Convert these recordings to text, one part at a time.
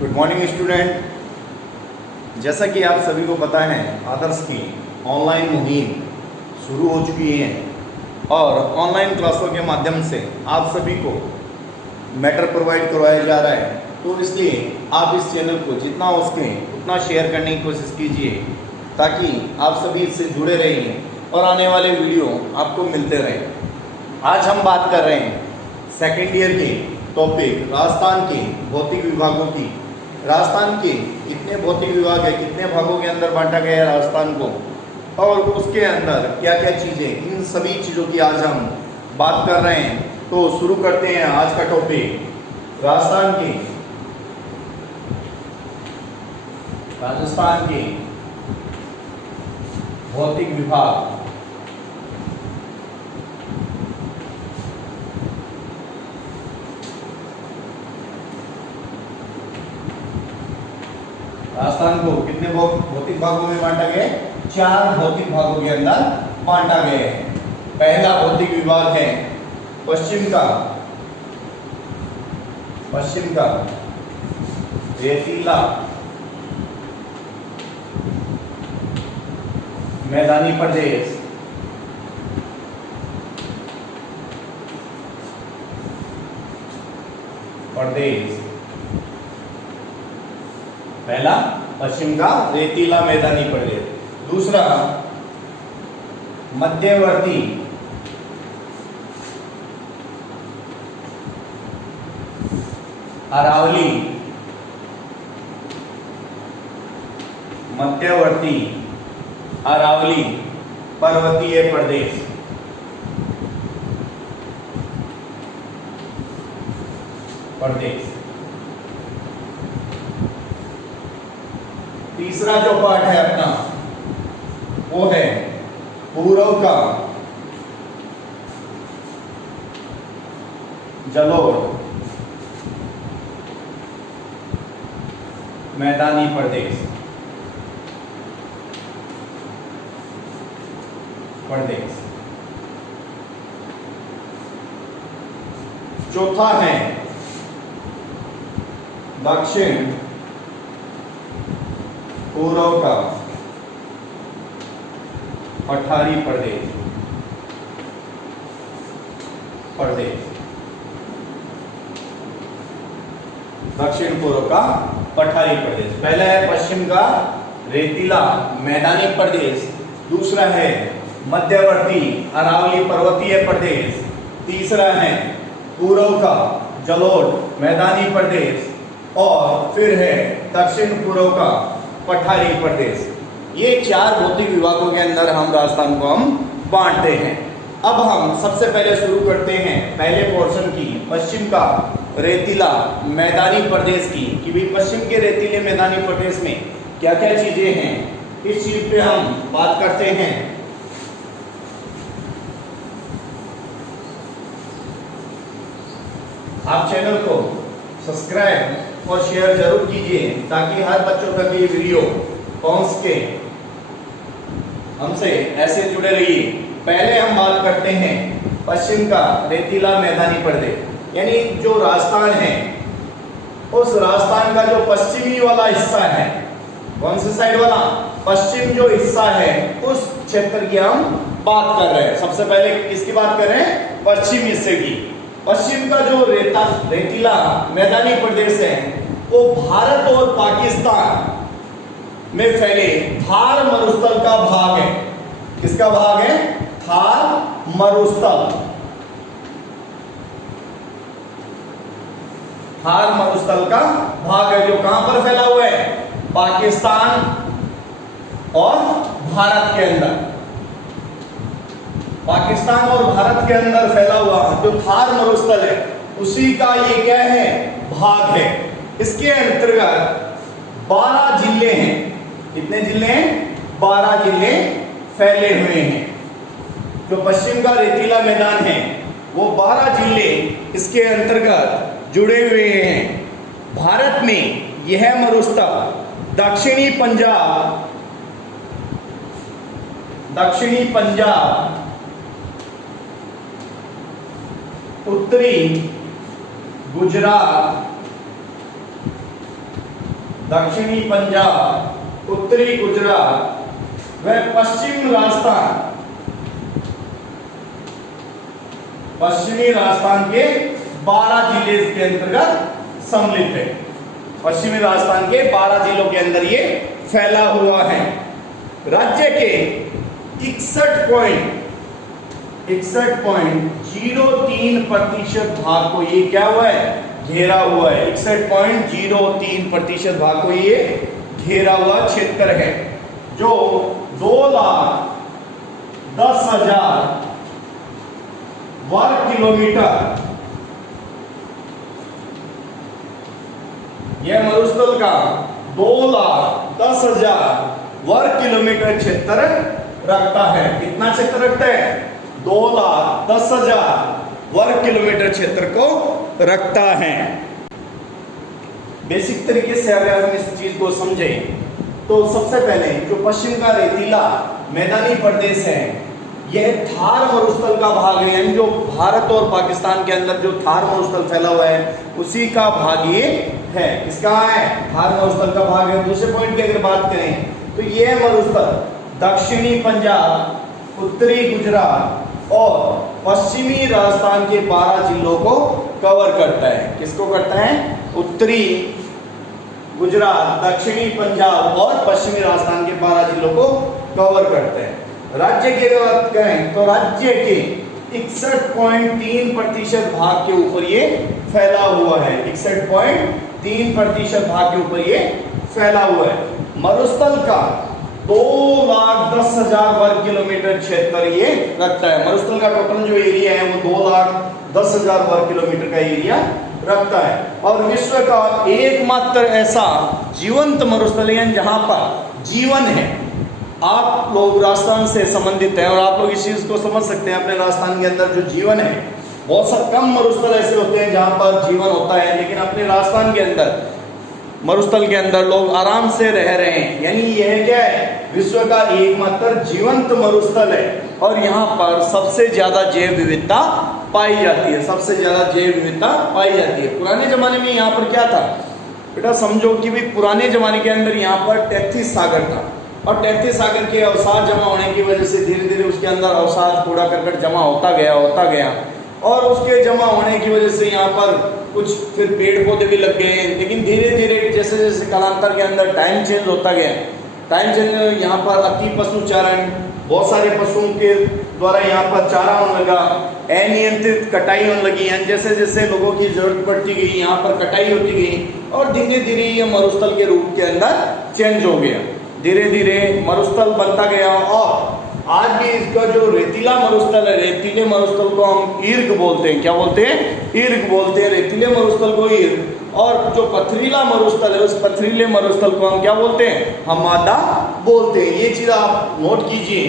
Good morning student. जैसा कि आप सभी को पता है, आदर्श की ऑनलाइन मुहिम शुरू हो चुकी है और ऑनलाइन क्लासों के माध्यम से आप सभी को मैटर प्रोवाइड करवाया जा रहा है। तो इसलिए आप इस चैनल को जितना हो सके उतना शेयर करने की कोशिश कीजिए ताकि आप सभी इससे जुड़े रहें और आने वाले वीडियो आपको मिलते रहें। आज हम बात कर रहे हैं सेकेंड ईयर के टॉपिक राजस्थान के भौतिक विभागों की। राजस्थान के कितने भौतिक विभाग है, कितने भागों के अंदर बांटा गया है राजस्थान को, और उसके अंदर क्या क्या चीज़ें, इन सभी चीज़ों की आज हम बात कर रहे हैं। तो शुरू करते हैं आज का टॉपिक राजस्थान के भौतिक विभाग। राजस्थान को कितने भौतिक भागों में बांटा गया है? 4 भौतिक भागों के अंदर बांटा गया है। पहला भौतिक विभाग है पश्चिम का रेतीला मैदानी प्रदेश। पहला पश्चिम का रेतीला मैदानी प्रदेश। दूसरा मध्यवर्ती अरावली पर्वतीय प्रदेश। तीसरा जो पार्ट है अपना वो है पूर्व का जलोढ़ मैदानी प्रदेश। चौथा है दक्षिण पूर्व का पठारी प्रदेश। दक्षिण पूर्व का पठारी प्रदेश। पहला है पश्चिम का रेतीला मैदानी प्रदेश, दूसरा है मध्यवर्ती अरावली पर्वतीय प्रदेश, तीसरा है पूर्व का जलोढ़ मैदानी प्रदेश और फिर है दक्षिण पूर्व का पठारी प्रदेश। ये 4 भौतिक विभागों के अंदर हम राजस्थान को हम बांटते हैं। अब हम सबसे पहले शुरू करते हैं पहले पोर्शन की, पश्चिम का रेतीला मैदानी प्रदेश की, कि भाई पश्चिम के रेतीले मैदानी प्रदेश में क्या क्या चीजें हैं, इस चीज पे हम बात करते हैं। आप चैनल को सब्सक्राइब और शेयर जरूर कीजिए ताकि हर बच्चों तक ये वीडियो पहुंच के हमसे ऐसे जुड़े रहिए। पहले हम बात करते हैं पश्चिम का रेतीला मैदानी प्रदेश, यानी जो राजस्थान है उस राजस्थान का जो पश्चिमी वाला हिस्सा है, कौन से साइड वाला, पश्चिम जो हिस्सा है उस क्षेत्र की हम बात कर रहे हैं। सबसे पहले किसकी बात कर रहे हैं? पश्चिम हिस्से की। पश्चिम का जो रेतीला मैदानी प्रदेश है वो भारत और पाकिस्तान में फैले थार मरुस्थल का भाग है। किसका भाग है? थार मरुस्थल। थार मरुस्थल का भाग है जो कहां पर फैला हुआ है? पाकिस्तान और भारत के अंदर। पाकिस्तान और भारत के अंदर फैला हुआ जो थार मरुस्थल है उसी का ये क्या है? भाग है। इसके अंतर्गत 12 जिले हैं। कितने जिले हैं? 12 जिले फैले हुए हैं। जो पश्चिम का रेतीला मैदान है वो 12 जिले इसके अंतर्गत जुड़े हुए हैं। भारत में यह मरुस्थल दक्षिणी पंजाब, उत्तरी गुजरात दक्षिणी पंजाब, उत्तरी गुजरात व पश्चिमी राजस्थान के 12 जिले इसके अंतर्गत सम्मिलित है। पश्चिमी राजस्थान के 12 जिलों के अंदर ये फैला हुआ है। राज्य के 61.03% भाग को ये क्या हुआ है, घेरा हुआ है। 61.03% भाग को ये घेरा हुआ क्षेत्र है, जो 2,10,000 वर्ग किलोमीटर यह मरुस्थल का 2,10,000 वर्ग किलोमीटर क्षेत्र रखता है। कितना क्षेत्र रखता है? 2,10,000 वर्ग किलोमीटर क्षेत्र को रखता है। बेसिक तरीके से अगर हम इस चीज को समझें तो सबसे पहले जो पश्चिम का रेतीला मैदानी प्रदेश है, यह थार मरुस्थल का भाग है, यानी जो भारत और पाकिस्तान के अंदर जो थार मरुस्थल फैला हुआ है उसी का भाग ये है। किसका है? थार मरुस्थल का भाग है। दूसरे पॉइंट की अगर बात करें तो यह मरुस्थल दक्षिणी पंजाब, उत्तरी गुजरात और पश्चिमी राजस्थान के 12 जिलों को कवर करता है। किसको करता है? उत्तरी गुजरात, दक्षिणी पंजाब और पश्चिमी राजस्थान के 12 जिलों को कवर करते हैं। राज्य की अगर बात करें तो राज्य के 61.3% भाग के ऊपर ये फैला हुआ है। 61.3% भाग के ऊपर ये फैला हुआ है। मरुस्थल का 2,10,000 वर्ग किलोमीटर क्षेत्र ये रखता है। मरुस्थल का टोटल जो एरिया है वो 2,10,000 वर्ग किलोमीटर का एरिया रखता है। और विश्व का एकमात्र ऐसा जीवंत मरुस्थल है जहां पर जीवन है। आप लोग राजस्थान से संबंधित हैं और आप लोग इस चीज को समझ सकते हैं। अपने राजस्थान के अंदर जो जीवन है, बहुत सा कम मरुस्थल ऐसे होते हैं जहां पर जीवन होता है, लेकिन अपने राजस्थान के अंदर मरुस्थल के अंदर लोग आराम से रह रहे हैं। यानी यह क्या है? विश्व का एकमात्र जीवंत मरुस्थल है और यहाँ पर सबसे ज्यादा जैव विविधता पाई जाती है। सबसे ज्यादा जैव विविधता पाई जाती है। पुराने जमाने में यहाँ पर क्या था बेटा? समझो कि भाई पुराने जमाने के अंदर यहाँ पर 33 सागर था और 33 सागर के अवसाद जमा होने की वजह से धीरे धीरे उसके अंदर अवसाद कूड़ा करकट जमा होता गया और उसके जमा होने की वजह से यहाँ पर कुछ फिर पेड़ पौधे भी लग गए। लेकिन धीरे धीरे जैसे जैसे कालांतर के अंदर टाइम चेंज होता गया, टाइम चेंज यहाँ पर अति पशु चारण, बहुत सारे पशुओं के द्वारा यहाँ पर चारा होने लगा, अनियंत्रित कटाई होने लगी। यानी जैसे जैसे लोगों की जरूरत पड़ती गई यहाँ पर कटाई होती गई और धीरे धीरे ये मरुस्थल के रूप के अंदर चेंज हो गया। धीरे धीरे मरुस्थल बनता गया और आज भी इसका जो रेतीला मरुस्थल है, रेतीले मरुस्थल को हम ईर्क बोलते हैं। क्या बोलते हैं? ईर्क बोलते हैं। रेतीले मरुस्थल को ईर्क, और जो पथरीला मरुस्थल है उस पथरीले मरुस्थल को हम क्या बोलते हैं? हमादा बोलते हैं। ये चीज आप नोट कीजिए।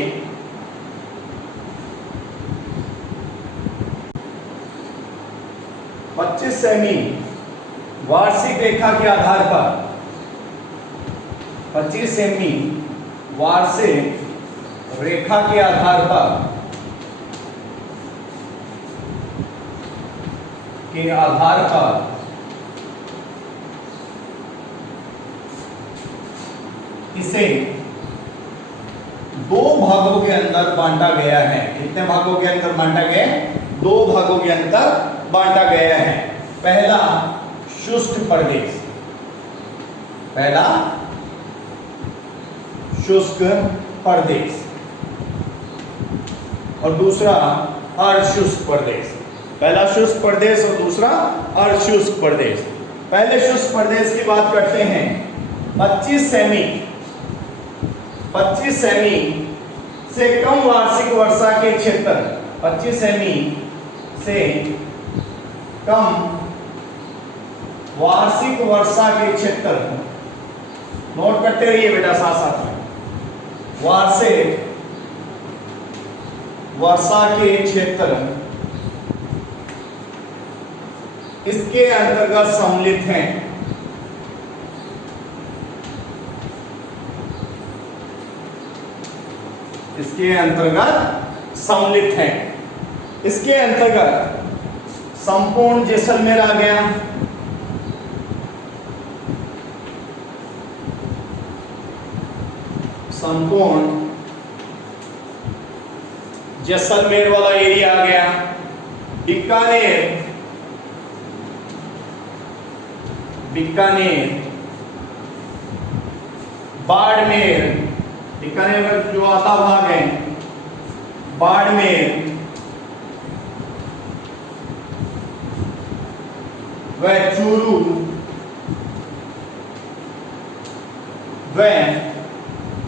पच्चीस सेमी वार्षिक रेखा के आधार पर 25 सेमी वार्षिक रेखा के आधार पर इसे दो भागों के अंदर बांटा गया है। कितने भागों के अंदर बांटा गया है? दो भागों के अंदर बांटा गया है। पहला शुष्क प्रदेश, पहला शुष्क प्रदेश और दूसरा अर्धशुष्क प्रदेश। पहला शुष्क प्रदेश और दूसरा अर्धशुष्क प्रदेश। पहले शुष्क प्रदेश की बात करते हैं। 25 सेमी से कम वार्षिक वर्षा के क्षेत्र, 25 सेमी से कम वार्षिक वर्षा के क्षेत्र, नोट करते रहिए बेटा साथ साथ में। वार्षिक वर्षा के क्षेत्र इसके अंतर्गत सम्मिलित हैं। इसके अंतर्गत सम्मिलित हैं। इसके अंतर्गत संपूर्ण जैसलमेर आ गया, संपूर्ण जैसलमेर वाला एरिया आ गया, बीकानेर, बाड़मेर, बीकानेर में जो आता भाग है बाड़मेर, वह चूरू, वह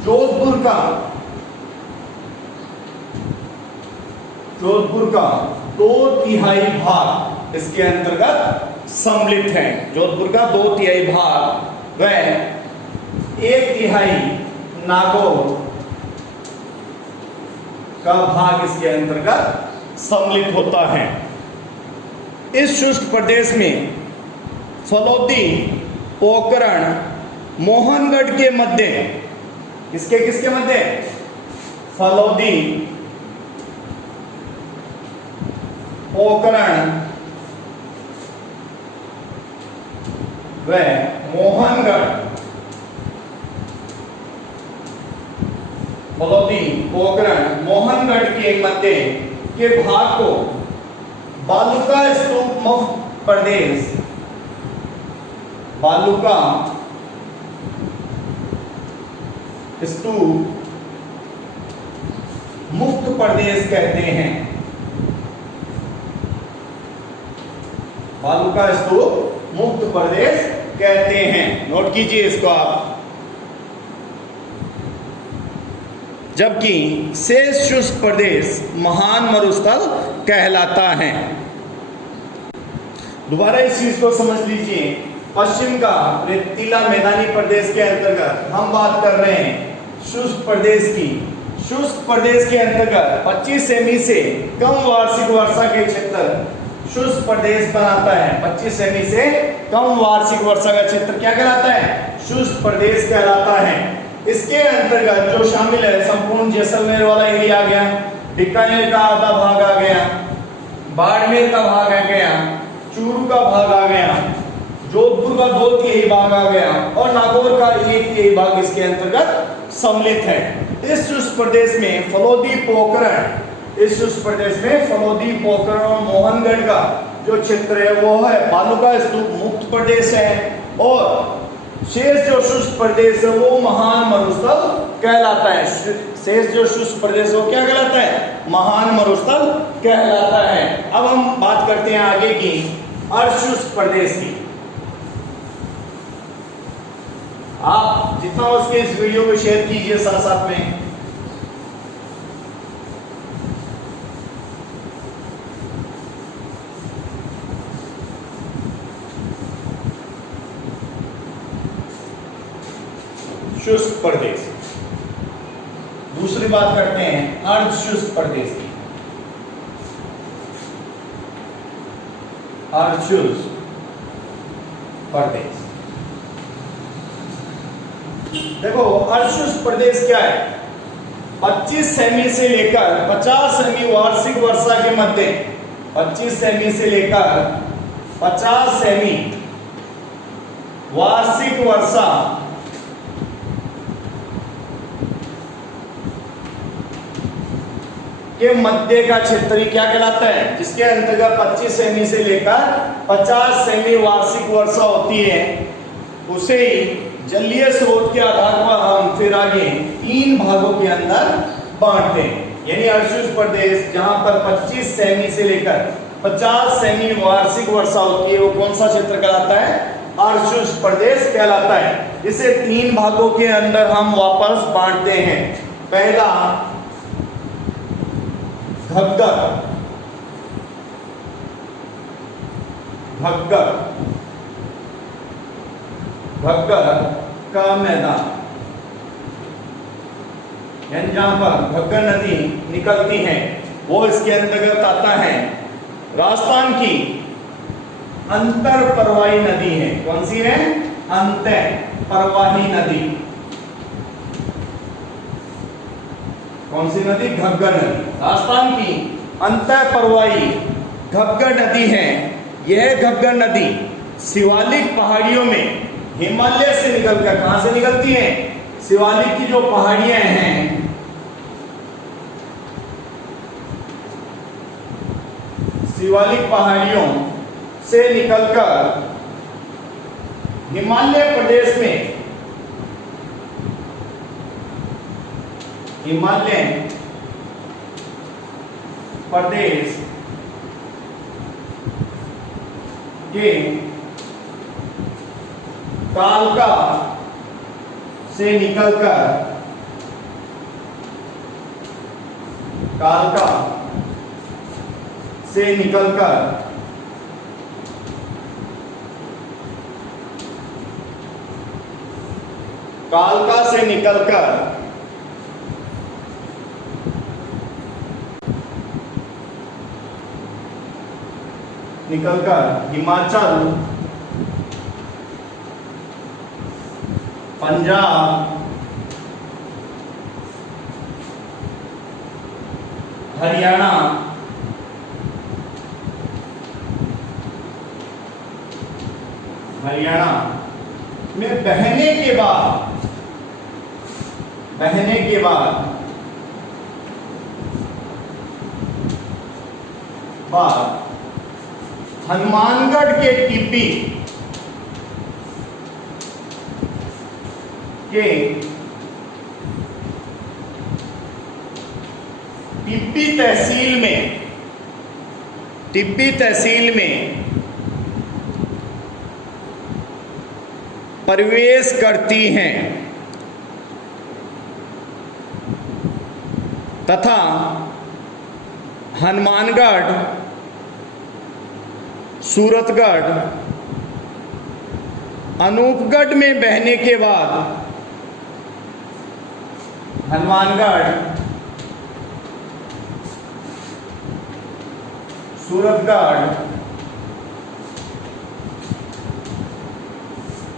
जोधपुर का 2/3 भाग इसके अंतर्गत सम्मिलित है। जोधपुर का 2/3 भाग, वह 1/3 नागौर का भाग इसके अंतर्गत सम्मिलित होता है। इस शुष्क प्रदेश में फलोदी, पोखरण, मोहनगढ़ के मध्य, किसके मध्य? फलोदी, पोखरण व मोहनगढ़, फलोदी, पोखरण, मोहनगढ़ के मध्य के भाग को बालूका स्तूप मुक्त प्रदेश, बालूका स्तूप मुक्त प्रदेश कहते हैं। बालूका स्तूप मुक्त प्रदेश कहते हैं। नोट कीजिए इसको आप। जबकि शेष शुष्क प्रदेश महान मरुस्थल कहलाता है। दोबारा इस चीज को समझ लीजिए। पश्चिम का रेतीला मैदानी प्रदेश के अंतर्गत हम बात कर रहे हैं शुष्क प्रदेश की। शुष्क प्रदेश के अंतर्गत 25 सेमी से कम वार्षिक वर्षा के क्षेत्र शुष्क प्रदेश बनाता है। 25 सेमी से कम वार्षिक वर्षा का क्षेत्र क्या कहलाता है? शुष्क प्रदेश कहलाता है। इसके अंतर्गत जो शामिल है संपूर्ण जैसलमेर वाला एरिया आ गया, बीकानेर का आधा भाग आ गया, बाड़मेर का भाग आ गया, चूरू का भाग आ गया, जोधपुर का 2/3 भाग आ गया और नागौर का 1/3 भाग इसके अंतर्गत सम्मिलित है। इस शुष्क प्रदेश में फलोदी, पोखरण, इस शुष्क प्रदेश में फलोदी, पोखरण और मोहनगढ़ का जो क्षेत्र है वो है बालूका स्तूप मुक्त प्रदेश है और शेष जो शुष्क प्रदेश है वो महान मरुस्थल कहलाता है। शेष जो शुष्क प्रदेश वो क्या कहलाता है? महान मरुस्थल कहलाता है। अब हम बात करते हैं आगे की अर्धशुष्क प्रदेश की। आप जितना हो सके इस वीडियो को शेयर कीजिए साथ साथ में। शुष्क प्रदेश। दूसरी बात करते हैं अर्धशुष्क प्रदेश की। अर्धशुष्क प्रदेश, देखो अर्धशुष्क प्रदेश क्या है? 25 सेमी से लेकर 50 सेमी वार्षिक वर्षा के मध्य, 25 सेमी से लेकर 50 सेमी वार्षिक वर्षा के मध्य का क्षेत्र क्या कहलाता है? जिसके अंतर्गत 25 सेमी से लेकर 50 सेमी वार्षिक वर्षा होती है, उसे ही जलीय स्रोत के आधार पर हम फिर आगे 3 भागों के अंदर बांटते हैं। यानी अर्धशुष्क प्रदेश जहां पर 25 सेमी से लेकर 50 सेमी वार्षिक वर्षा होती है वो कौन सा क्षेत्र कहलाता है? अर्धशुष्क प्रदेश कहलाता है। इसे 3 भागों के अंदर हम वापस बांटते हैं। पहला घग्गर, घग्गर का मैदान, यानी जहां पर घग्गर नदी निकलती है वो इसके अंतर्गत आता है। राजस्थान की अंतर परवाही नदी है। कौन सी है? अंतर परवाही नदी। कौन सी नदी? घग्गर नदी। राजस्थान की अंतर परवाही घग्गर नदी है। यह घग्गर नदी शिवालिक पहाड़ियों में हिमालय से निकलकर कहां से निकलती है? शिवालिक की जो पहाड़ियां हैं, शिवालिक पहाड़ियों से निकलकर हिमालय प्रदेश में, हिमालय प्रदेश के कालका से निकलकर, कालका से निकलकर कालका से निकलकर हिमाचल, पंजाब, हरियाणा, में बहने के बाद हनुमानगढ़ के टिब्बी तहसील में प्रवेश करती हैं तथा हनुमानगढ़, सूरतगढ़, अनूपगढ़ में बहने के बाद हनुमानगढ़, सूरतगढ़,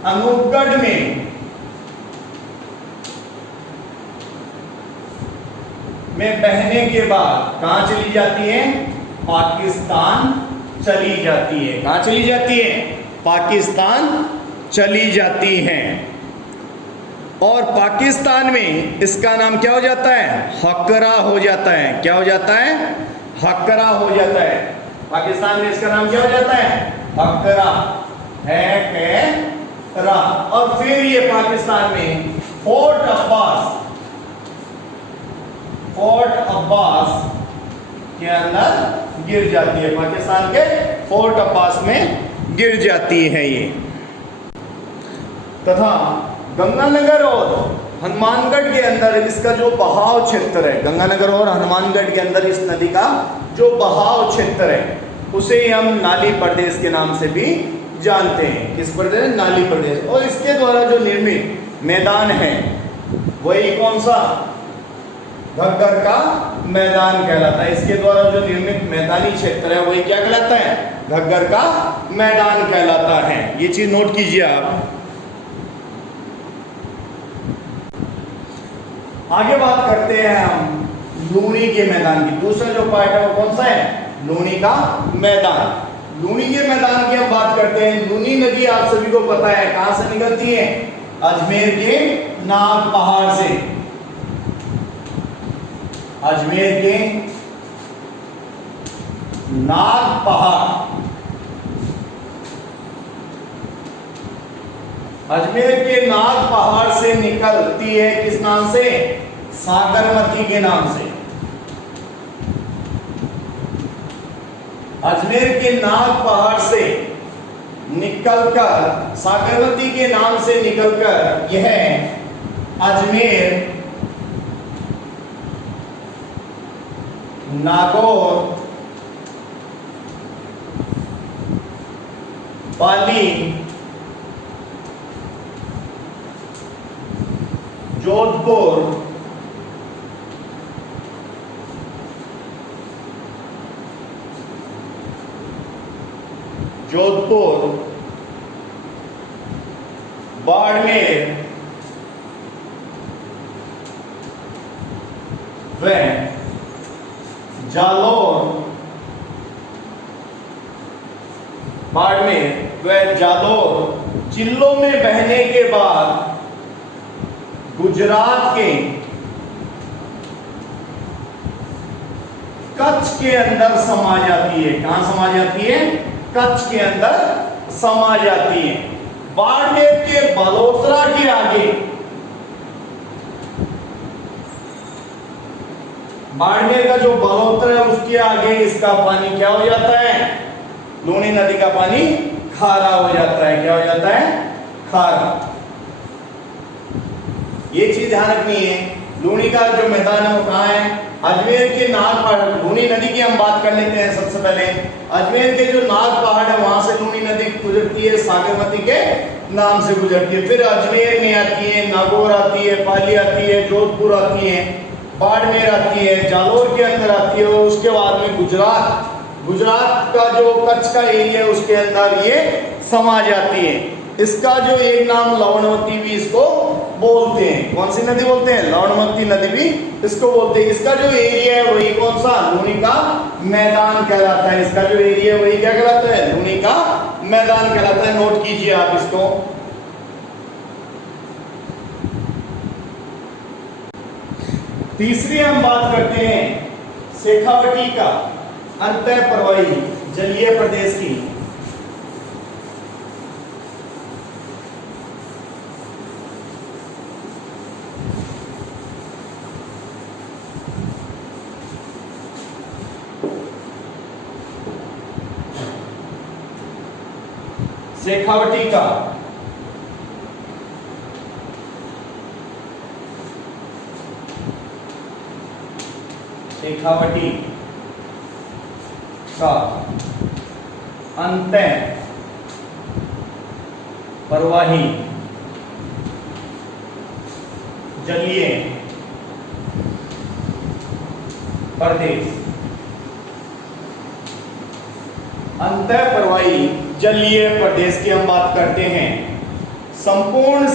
अनूपगढ़ में बहने के बाद कहां चली जाती है? पाकिस्तान चली जाती है। कहां चली जाती है? पाकिस्तान चली जाती हैं। और पाकिस्तान में इसका नाम क्या हो जाता है? हकरा हो जाता है। क्या हो जाता है? हकरा हो जाता है। पाकिस्तान में इसका नाम क्या हो जाता है? हकरा है के रा। और फिर ये पाकिस्तान में फोर्ट अब्बास के अंदर गिर जाती है। पाकिस्तान के फोर्ट अब्बास में गिर जाती है ये। तथा गंगानगर और हनुमानगढ़ के अंदर इसका जो बहाव क्षेत्र है, गंगानगर और हनुमानगढ़ के अंदर इस नदी का जो बहाव क्षेत्र है उसे हम नाली प्रदेश के नाम से भी जानते हैं। किस प्रदेश? नाली प्रदेश। और इसके द्वारा जो निर्मित मैदान है वही कौन सा? घग्गर का मैदान कहलाता है। इसके द्वारा जो निर्मित मैदानी क्षेत्र है वही क्या कहलाता है? घग्गर का मैदान कहलाता है। ये चीज नोट कीजिए आप। आगे बात करते हैं हम लूनी के मैदान की। दूसरा जो पार्ट है वो कौन सा है? लूनी का मैदान। लूनी के मैदान की हम बात करते हैं। लूनी नदी आप सभी को पता है कहां से निकलती है? अजमेर के नाग पहाड़ से। अजमेर के नाग पहाड़, अजमेर के नाग पहाड़ से निकलती है। किस नाम से? सागरमती के नाम से। अजमेर के नाग पहाड़ से निकलकर, सागरमती के नाम से निकलकर यह अजमेर, नागौर, पाली, जोधपुर, बाड़मेर व जालौर, बाड़मेर व जालौर जिलों में बहने के बाद गुजरात के कच्छ के अंदर समा जाती है। कहां समा जाती है? कच्छ के अंदर समा जाती है। बाड़मेर के बलोत्रा के आगे, बाड़मेर का जो बलोत्रा है उसके आगे इसका पानी क्या हो जाता है? लूनी नदी का पानी खारा हो जाता है। क्या हो जाता है? खारा। ये चीज ध्यान रखनी है। लूनी का जो मैदान है वो कहाँ है? अजमेर के नाग पहाड़। लूनी नदी की हम बात कर लेते हैं सबसे पहले। अजमेर के जो नाग पहाड़ है वहां से लूनी नदी गुजरती है, सागरमती के नाम से गुजरती है। फिर अजमेर में आती है, नागौर आती है, पाली आती है, जोधपुर आती है, बाड़मेर आती है, जालोर के अंदर आती है, और उसके बाद में गुजरात का जो कच्छ का एरिया है उसके अंदर ये समा जाती है। इसका जो एक नाम लवणवती भी इसको बोलते हैं। कौन सी नदी बोलते हैं? लवणवती नदी भी इसको बोलते हैं। इसका जो एरिया है वही कौन सा? लूनी का मैदान कहलाता है। इसका जो एरिया है वही क्या कहलाता है? लूनी का मैदान कहलाता है। नोट कीजिए आप इसको। तीसरी हम बात करते हैं शेखावटी का, अंतः प्रवाही जलीय प्रदेश की। शेखावटी का अंतः प्रवाही जलीय प्रदेश। अंतः प्रवाही जलीय प्रदेश की हम बात करते हैं। संपूर्ण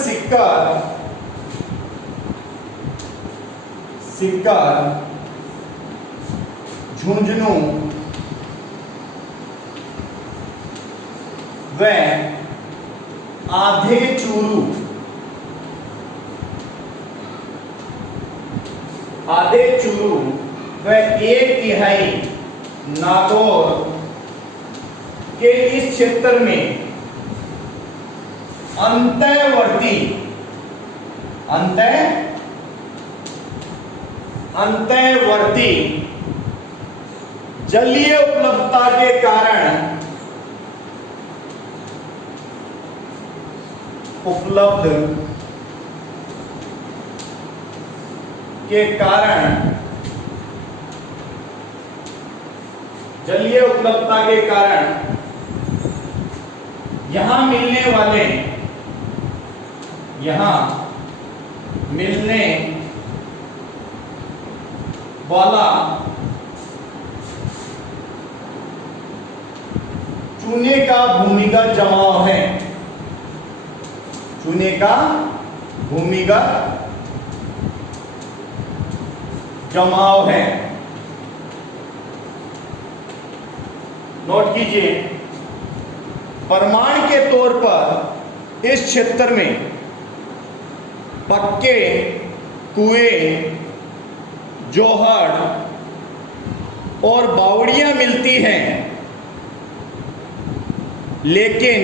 सिक्कर झुंझुनू व आधे चूरू व 1/3 नागौर के इस क्षेत्र में अंतःवर्ती जलीय उपलब्धता के कारण जलीय उपलब्धता के कारण यहां मिलने वाला चूने का भूमिगत जमाव है। चूने का भूमिगत जमाव है। नोट कीजिए, प्रमाण के तौर पर इस क्षेत्र में पक्के कुएं, जोहड़ और बावड़ियां मिलती हैं, लेकिन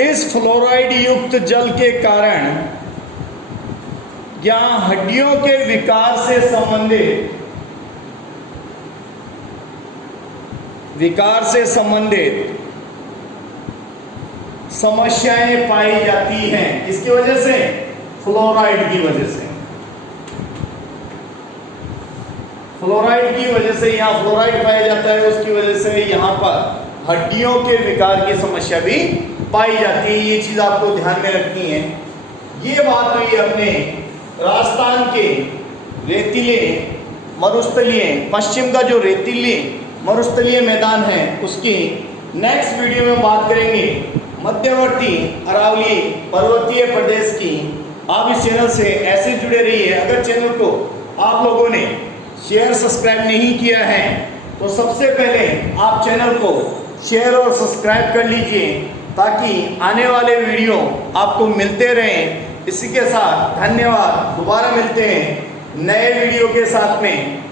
इस फ्लोराइड युक्त जल के कारण यहाँ हड्डियों के विकार से संबंधित समस्याएं पाई जाती हैं। किसकी वजह से? फ्लोराइड की वजह से। फ्लोराइड की वजह से यहाँ फ्लोराइड पाया जाता है, उसकी वजह से यहाँ पर हड्डियों के विकार की समस्या भी पाई जाती है। ये चीज आपको ध्यान में रखनी है। ये बात हुई अपने राजस्थान के रेतीले मरुस्थलीय, पश्चिम का जो रेतीले मरुस्थलीय मैदान है उसकी नेक्स्ट वीडियो में बात करेंगे मध्यवर्ती अरावली पर्वतीय प्रदेश की। आप इस चैनल से ऐसे जुड़े रहिए। अगर चैनल को आप लोगों ने शेयर सब्सक्राइब नहीं किया है तो सबसे पहले आप चैनल को शेयर और सब्सक्राइब कर लीजिए ताकि आने वाले वीडियो आपको मिलते रहें। इसी के साथ धन्यवाद। दोबारा मिलते हैं नए वीडियो के साथ में।